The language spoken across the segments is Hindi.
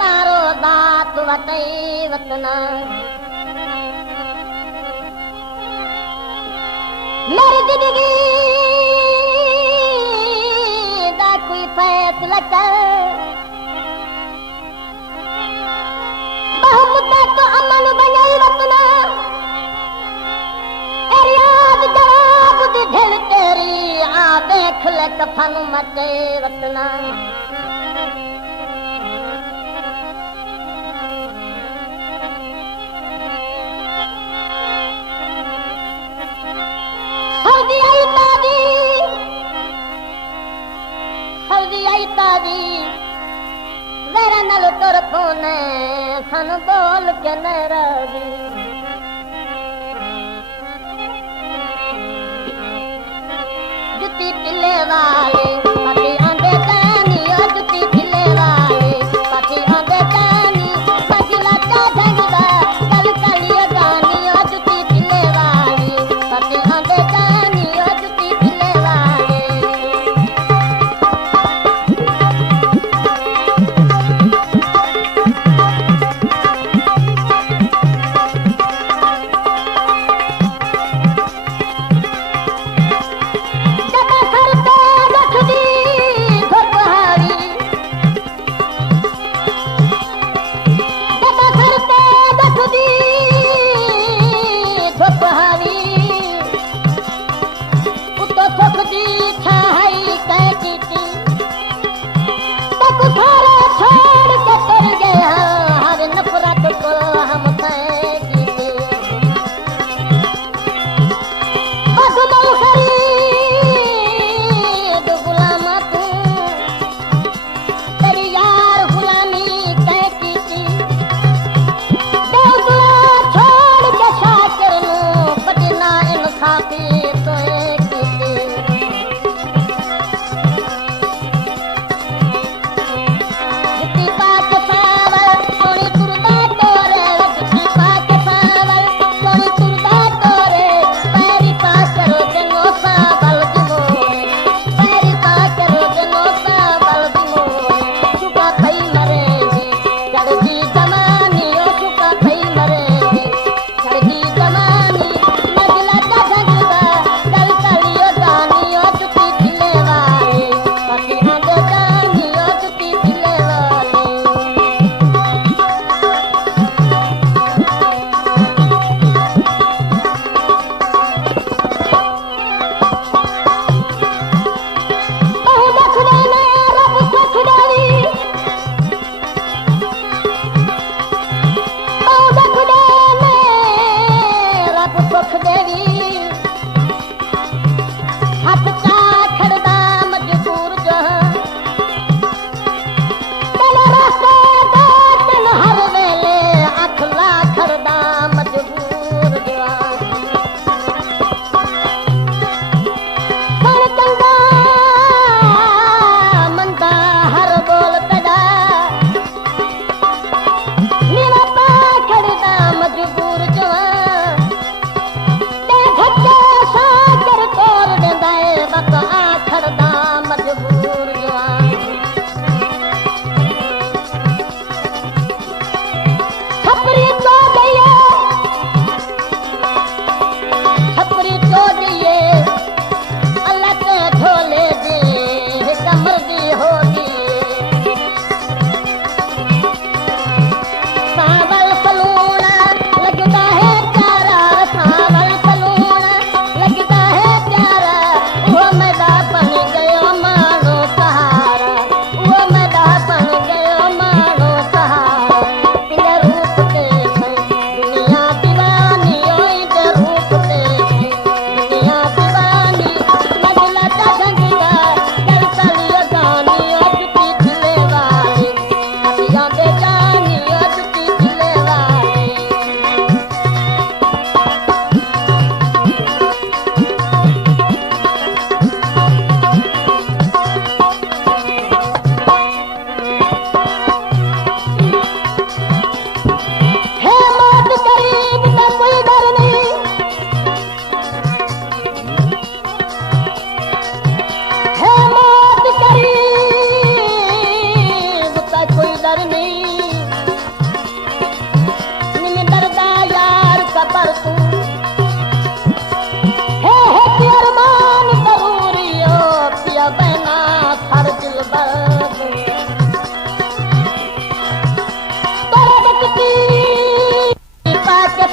तारो दात वटई वतना मेरी जिंदगी दा कोई फैसला कर बहुमुद्दा तो अमन बनाई वतना याद जवाब दी ढिल तेरी आ देख ले कफन मचे वतना हल्दी आई तादी मेरा नल तुर पोने सन बोल के नाराजी जुती टिले वाले पति आंदे कानी ओ जुती टिले वाले पति आंदे कानी पछला चा ढंगदा कल कलिए गानी ओ जुती टिले वाले पति आंदे कानी ओ जुती टिले वाले जब सर पे रख दी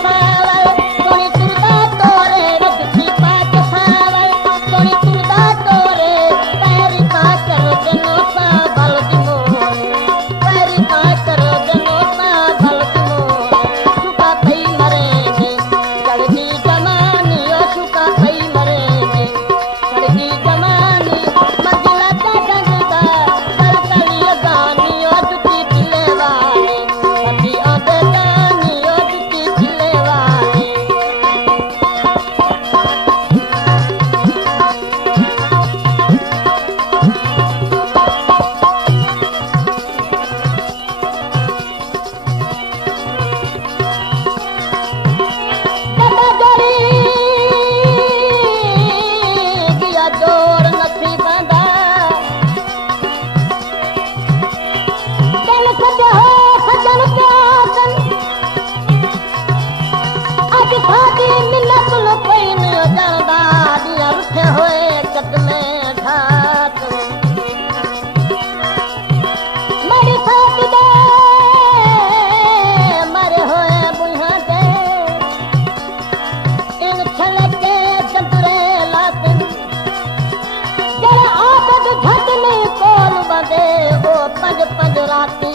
सावल सोनी तुरदा तोरे रजती पाक सावल सोनी तुरदा तोरे पैरी पा करो जनो सा बल दिमोर पैरी पा करो जनो सा बल दिमोर सुका पई मरेंगे चढ़ती जमानी ओ सुका पई मरेंगे चढ़ती जमानी मंजिला का जगदा कल कलिया गानी ओ जुती दिले वाले पति आंदे गानी ओ जुती दिले वाले दादा जोरी गिया जोर नथी बंदा दिल सजो सजन प्यासन अज खादी मिलत लो कोई न जरदा दिया रुठे होए कदमे घात मेरी साथ दे मरे होए बुढ़ा दे इन छलके चंदरे लातिन जरा आदत झटने कोल बंदे ओ पंज पंज राती